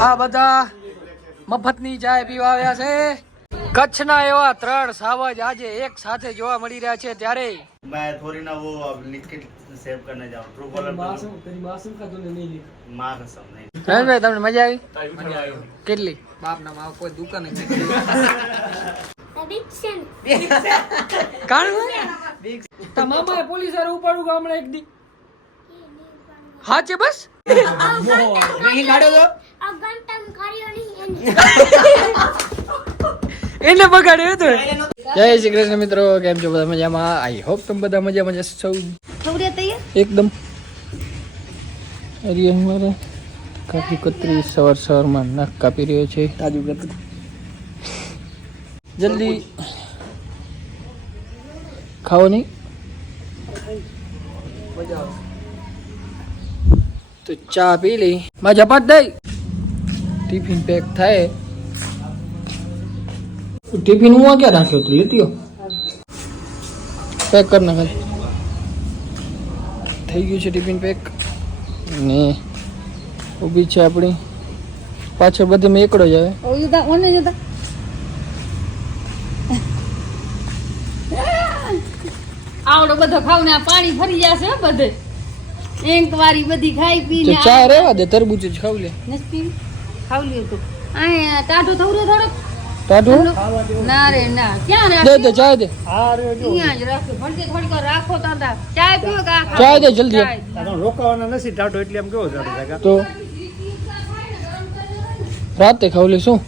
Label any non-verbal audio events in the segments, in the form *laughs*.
આ બધા મફતની ચાય પીવા આવ્યા છે કચ્છના એવા ત્રણ સાવજ આજે એક સાથે જોવા મળી રહ્યા છે ત્યારે मैं थोड़ी ना वो अब लिख के सेव करने जाऊँ ट्रू कॉलर माँ कसम नहीं રમેશભાઈ તમને મજા આવી કેટલી બાપના માં કોઈ દુકાન જ Addiction. કાણું તમામા પોલીસ વાળા ઉપાડું કે હમણાં એક દી હા છે બસ? નહીં ગાડો તો અગંતમ કાર્યો નહીં એને બગાડ્યો તો જય શ્રી કૃષ્ણ મિત્રો કેમ છો? બધા મજામાં? આઈ હોપ તમે બધા મજામાં જશો સૌ એકદમ. અરે અમારે કાફી કતરી સવાર સવારમાં નાક કાપી રહ્યો છે. તાજુ કતરી જલ્દી. ખાવો નહીં. તો ચા પી લઈ. માં ઝપાટ દઈ. ટિફિન પેક થાય. ટિફિન હું ક્યાં રાખ્યો તું? લેતી પેક કર નાખ. થઈ ગયું છે ટિફિન પેક ને ઊભી છે આપણી. પાછળ બધે મેં એકડો જ આવે. આવડો બધો ખાવ ને પાણી ફરી જશે બધે. એક વારી બધી ખાઈ પી પીને ચા રેવા દે તરબૂચ જ ખાવ લે. નસ્તી ખાવ લ્યો તો. આ ટાઢો થવરો થોડો. ટાઢો? ના રે ના. ક્યાં દે રાખે? દે ચા દે. અહીંયા જ રાખો? ફરકે થોડીક રાખો તાંડા ચા પીઓ કા ચા દે જલ્દી. ચાય. રોકાવાના નથી ટાઢો એટલે એમ કેવો જાડો તો? રાતે ખાવ લે શું?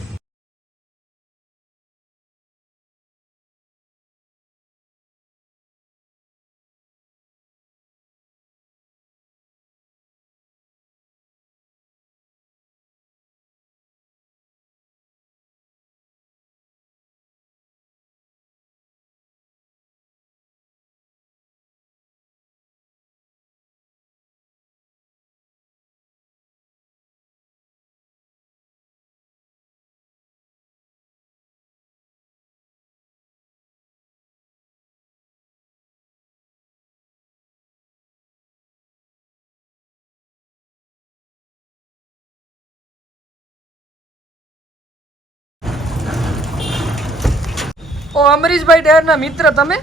ઓ અમરીશભાઈ ડેર ના મિત્ર તમે?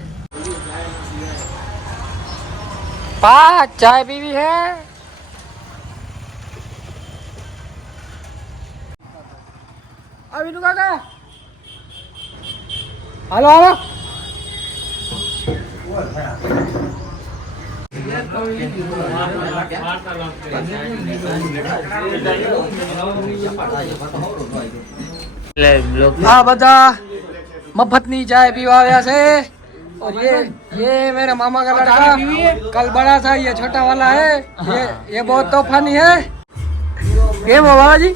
પા ચાય પીવી હે? આવીનું કાકા. હાલો બધા મફતની चाय पीवा આવ્યા છે और ये ये मेरे मामा का लड़का कल बड़ा था ये छोटा वाला है ये ये बहुत तूफानी है गेम हो बाबा जी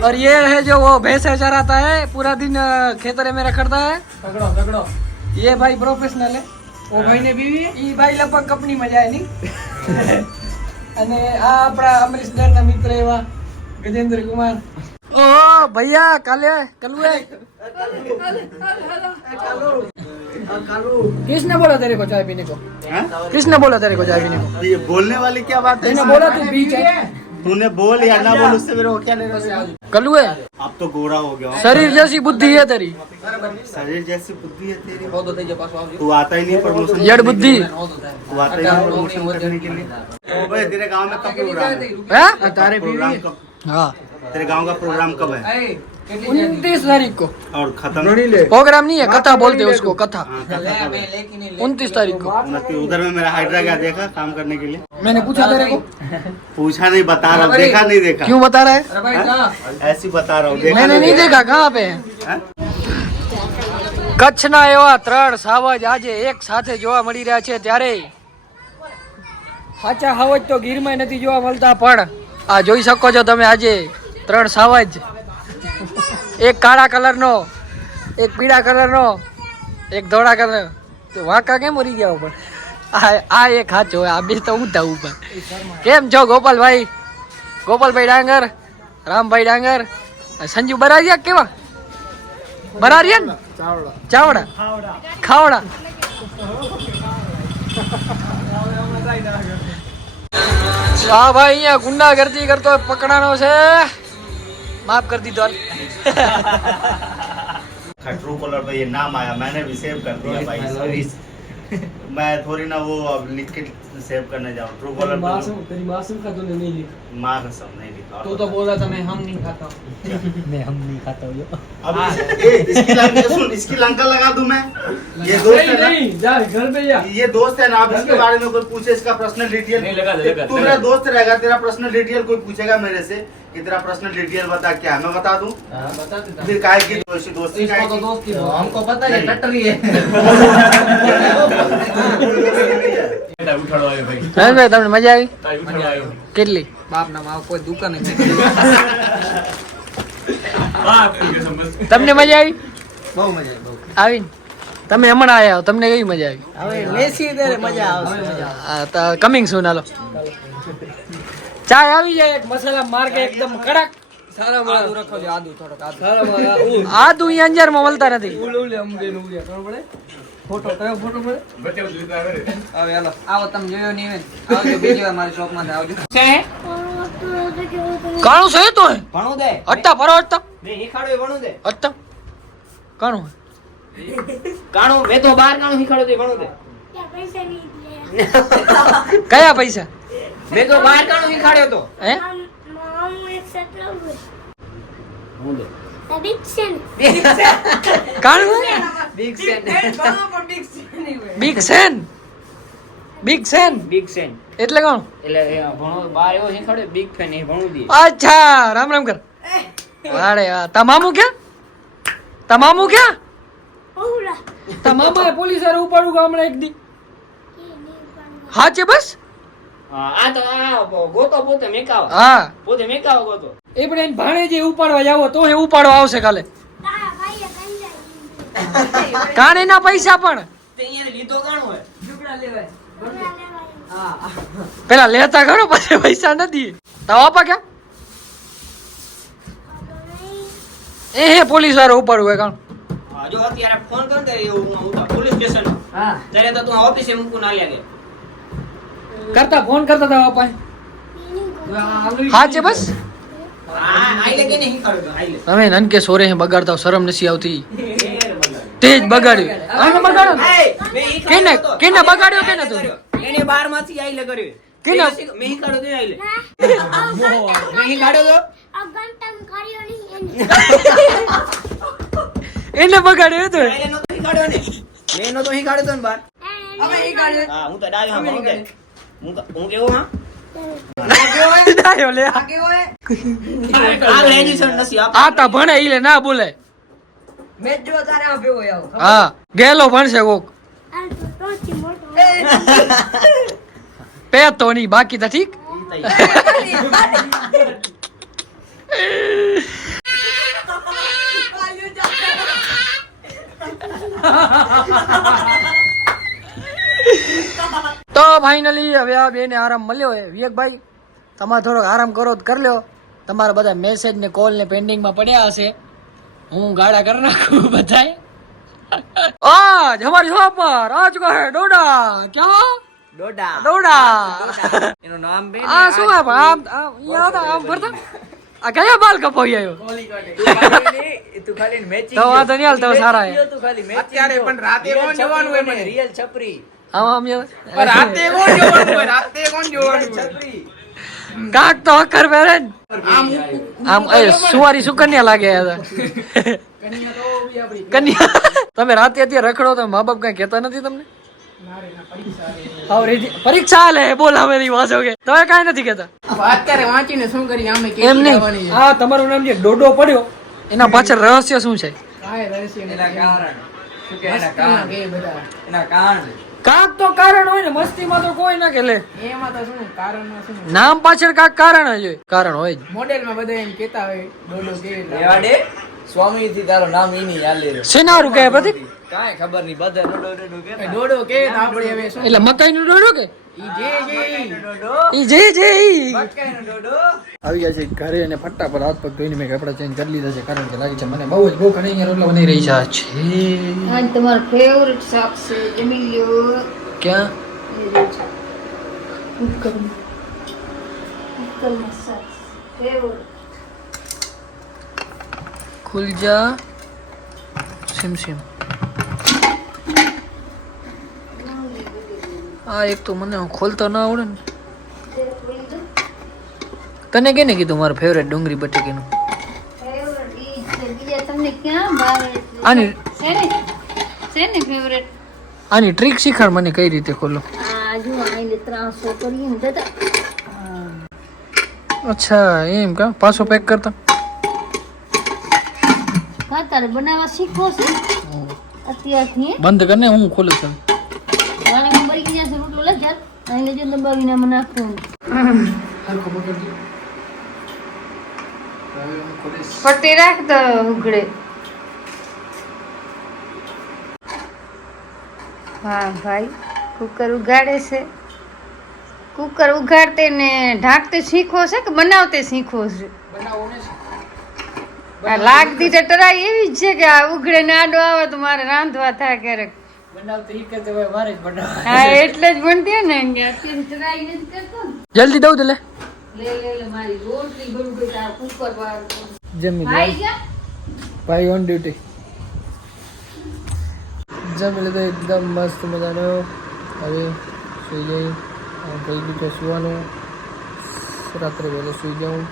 और ये है जो वो भैंसे चराता है पूरा दिन अ, खेतरे में रखड़ता है ये भाई प्रोफेशनल है वो ભાઈ ને બીવી ઈ ભાઈ લગભગ કંપનીમાં જાય નહીં અને આ આપણા અમરીશ ના મિત્ર એવા ગજેન્દ્ર કુમાર ओ भैया काले कलुए। किसने बोला तेरे को चाय पीने को। हाँ? किसने बोला तेरे को चाय पीने को। ये बोलने वाली क्या बात है? बोला तू बीच है तूने बोल या ना बोल उससे मेरे को क्या लेना कलुए। आप तो गोरा हो गया शरीर जैसी बुद्धि है तेरी। शरीर जैसी बुद्धि है तेरी। तू आता ही नहीं प्रमोशन जड़ बुद्धि। तू आता ही नहीं प्रमोशन करने के लिए। तेरे गाँव में कब हो? रहा है? तारे बीवी हाँ। तेरे गांव का प्रोग्राम कब है उनतीस तारीख को और खत्म प्रोग्राम नहीं है कथा बोलते हैं उसको कथा हाँ, कथा कब है? उनतीस तारीख को उनतीस- उधर में मेरा हाइड्रा गया देखा काम करने के लिए मैंने पूछा तेरे को पूछा नहीं बता रहा हूँ देखा नहीं देखा क्यों बता रहा है हाँ? ऐसे ही बता रहा हूँ देखा मैंने नहीं देखा कहाँ पे है हाँ? કચ્છના એવા ત્રણ સાવજ આજે એક સાથે જોવા મળી રહ્યા છે ત્યારે સાચા સાવજ તો ગીરમાં નથી જોવા મળતા પણ આ જોઈ શકો છો તમે આજે ત્રણ સાવજ. એક કાળા કલરનો, એક પીળા કલરનો, એક ધોળા કલર. વાંકા કેમ મરી ગયા ઉપર? આ એક હાચો આ બે તો ઊંધા ઉપર. કેમ છો ગોપાલભાઈ? ગોપાલભાઈ ડાંગર, રામભાઈ ડાંગર સંજુ બરારિયા કેવા? બરારિયા ને ચાવડા. ખાવડા. હા ભાઈ, અહીંયા ગુંડાગર્દી કરતો પકડાનો છે. माफ कर दी दौल खटरू कलर पे ये नाम आया मैंने भी सेव कर दिया भाई मैं थोड़ी ना वो अब लिख के सेव करने जाऊँ। ट्रू कॉलर तेरी मासूम का तूने नहीं लिखा। माँ कसम नहीं लिखा। तू तो बोला था मैं हम नहीं खाता *laughs* मैं हम नहीं खाता हूँ अब ए, इसकी लंका सुन इसकी लंका लगा दूँ मैं? ये दोस्त है ना? जा घर पे जा। ये दोस्त है ना? अब इसके बारे में कोई पूछे इसका पर्सनल डिटेल नहीं, लगा दे, लगा तू मेरा दोस्त रहेगा तेरा पर्सनल डिटेल कोई पूछेगा मेरे से कि तेरा पर्सनल डिटेल बता क्या मैं बता दूँ? बता देता फिर काहे की दोस्ती दोस्ती इसको तो की? दोस्ती हमको पता है टट्टरी है। *laughs* *laughs* તમને મજા આવી? કેટલી? બાપ કોઈ દુકાન તમને મજા આવી? બહુ મજા આવી આવી તમે હમણાં આવ્યા તમને કેવી મજા આવી? લેસી ત્યારે મજા આવશે. કમિંગ સૂન હાલો. ચાય આવી જાય એક મસાલા માર્ગ એકદમ કડક. આદુ અંજારમાં મળતા નથી. ફોટો કયો ફોટો પડે હવે હેલો આવો તમે જોયો નહીં આવજો બીજી વાર મારી શોપમાંથી આવજો. છે? કાણું છે તો? ભણું દે. હટ્ટા ફરો હટ્ટા મેં હિખાડો ભણું દે. હટ્ટા કાણું કાણું મેં તો બાર કાણું હિખાડો તો ભણું દે. કયા પૈસા? મેં તો બાર કાણું હિખાડ્યો તો હે? હું દે. Big Sen big Sen big Sen એટલે કોણ? એટલે ભણો બાર એવો શીખવાડે બિગ ફેન એ ભણું દી. અચ્છા રામ રામ કર. *laughs* અરે વાહ. તમામુ કે તમામુ કે તમામા પોલીસ ઉપાડું ગામડે એક દી. હા છે બસ? આ તો આ ગોતો પોતે મેકાવો. હા. પોતે મેકાવો ગોતો. એ પણ એને ભાણે જે ઉપાડવા જાવો તો એ ઉપાડવા આવશે કાલે. કાણે ના પૈસા પણ. લીધો કાણો હોય. લેવાય. પેલા લેતા ઘણો પછી પૈસા નથી. તો આપા ક્યાં? એ હે પોલીસ વાળો ઉપાડવું હોય કાણ. જો અત્યારે ફોન કર દે પોલીસ સ્ટેશન હા. ત્યારે તો તું ઓફિસે મૂકું ના લાગે કરતા ફોન કરતા હતા બાપા? હા બસ? તમે નન સોરે હે બગાડતા શરમ નથી આવતી. તેજ બગાડ્યું. આને બગાડો કેને કેને બગાડ્યો કેને તું? એને 12 માંથી આઈ લે કર્યો કેને મેહી કાઢો તો આઈ લે મેહી કાઢો તો? અગંતમ કર્યો નહીં એને. બગાડ્યો તો એને તો હી કાઢ્યો ને. મેનો તો હી કાઢ્યો તો ને બાર. હવે હી કાઢ્યો હા હું તો ડાયો હા હું તો હું કેવો હા ગેલો ભણશે કોક પે તો નહીં બાકી તો ઠીક તો ફાઇનલી હવે આ બેને આરામ મળ્યો હે વિવેકભાઈ તમારે થોડોક આરામ કરો તો કરી લો તમારા બધા મેસેજ ને કોલ ને પેન્ડિંગમાં પડ્યા હશે. હું ગાડા કરી નાખું બધાય. આજ હમારી શોપ પર આજ કહે ડોડા. ક્યાં ડોડા. ડોડા. એનું નામ બે આ શું આમ આમ આવતા આમ ફરતા? આ કયા બાલ કપાઈ આવ્યો? તું ખાલી મેચિંગ તો વાંધો નહીં હાલ તો સારા હે તું ખાલી અત્યારે પણ રાતે કોણ જોવાનું હોય રિયલ છપરી. આમ આમ રાતે કોણ જોવાનું હોય? રાતે કોણ જોવાનું છપરી કાક તો અખર પહેરે ને આમ એ સુવારી સુકન્યા લાગે હતા કન્યા તમે રાતે અત્યારે રખડો તો મા બાપ કઈ કહેતા નથી તમને? પરીક્ષા હાલે બોલ હવે ની વાંચો કે. તમે કાંઈ નથી કહેતા. અત્યારે વાંચીને શું કરી આમે એમ નહીં. હા તમારું નામ જે ડોડો પડ્યો એના પાછળ રહસ્ય શું છે? એના કારણ. શું કે એના કારણ? એના કારણ. કાંક તો કારણ હોય ને મસ્તીમાં તો કોઈ ના કે લે. એમાં તો શું કારણમાં શું? નામ પાછળ કાક કારણ જ હોય કારણ હોય જ. મોડેલમાં બધા એમ કેતા હોય ડોડો કે લેવાડે સ્વામી થી તારો નામ ઈની હાલે શેનારું કહે કાઈ કાંઈ ખબર નહીં બધા ડોડો ડોડો કે ડોડો કે આપણે હવે એટલે મકાઈ નું ડોડો કે? ઈ જે જે ડોડો ઈ જે જે ઈ. મકાઈનો ડોડો. આવી ગયા છે ઘરે અને ફટાફટ હાથ પગ ધોઈને મેં કપડા ચેન્જ કરી લીધા છે કારણ કે લાગે છે મને બહુ જ ભૂખ અને રોટલા બની રહી છે. આજ તમારો ફેવરેટ શાક છે જમી લ્યો ક્યાં ખુલ જા સિમ સિમ આ એક તો મને ખોલતા ના આવડે ને. તને કેને કીધું મારું ફેવરેટ ડુંગળી બટેકીનું? આની આની ટ્રીક શીખાડ મને કઈ રીતે ખોલો? અચ્છા એમ કા? પાછો પેક કરતા? બનાવવા શીખો છે. અત્યારથી બંધ કરને હું ખોલું છું મારે હું બળી ગયા છે રોટલો લઈ ચાલ અહીં લેજો દબાવીને આમાં નાખવાનું પટ્ટી રાખ તો ઉઘડે હા ભાઈ કુકર ઉગાડે છે કુકર ઉગાડતે ને ઢાંકતે શીખો છે કે બનાવતે શીખો છે લાગતી ટરાઈ એવી જ છે કે આ ઉઘડે ને આડો આવે તો મારે રાંધવા થાય ક્યારેક જલ્દી દઉં તો લે. લે લે લે મારી રોટલી બળું ગઈ તાર કુકર વાર જમી ભાઈ ઓન ડ્યુટી જમી લીધો એકદમ મસ્ત મજાનો. હવે સુઈ જઈ. કહી દીધું સુવાનું. રાત્રે વહેલો સુઈ જાઉં.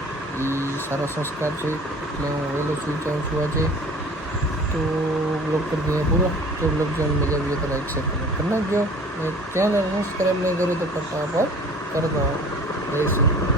એ સારો સંસ્કાર છે. એટલે હું વહેલો સુઈ જાઉં સુવા છે તો બ્લોગ કરી દઈએ પૂરો. તો બ્લોગ જોઈને મજા આવી તો લાઈક શેર કરી નાખજો. અને ત્યાં સબસ્ક્રાઈબ નહીં કર્યું તો ફટાફટ કરતા રહીશું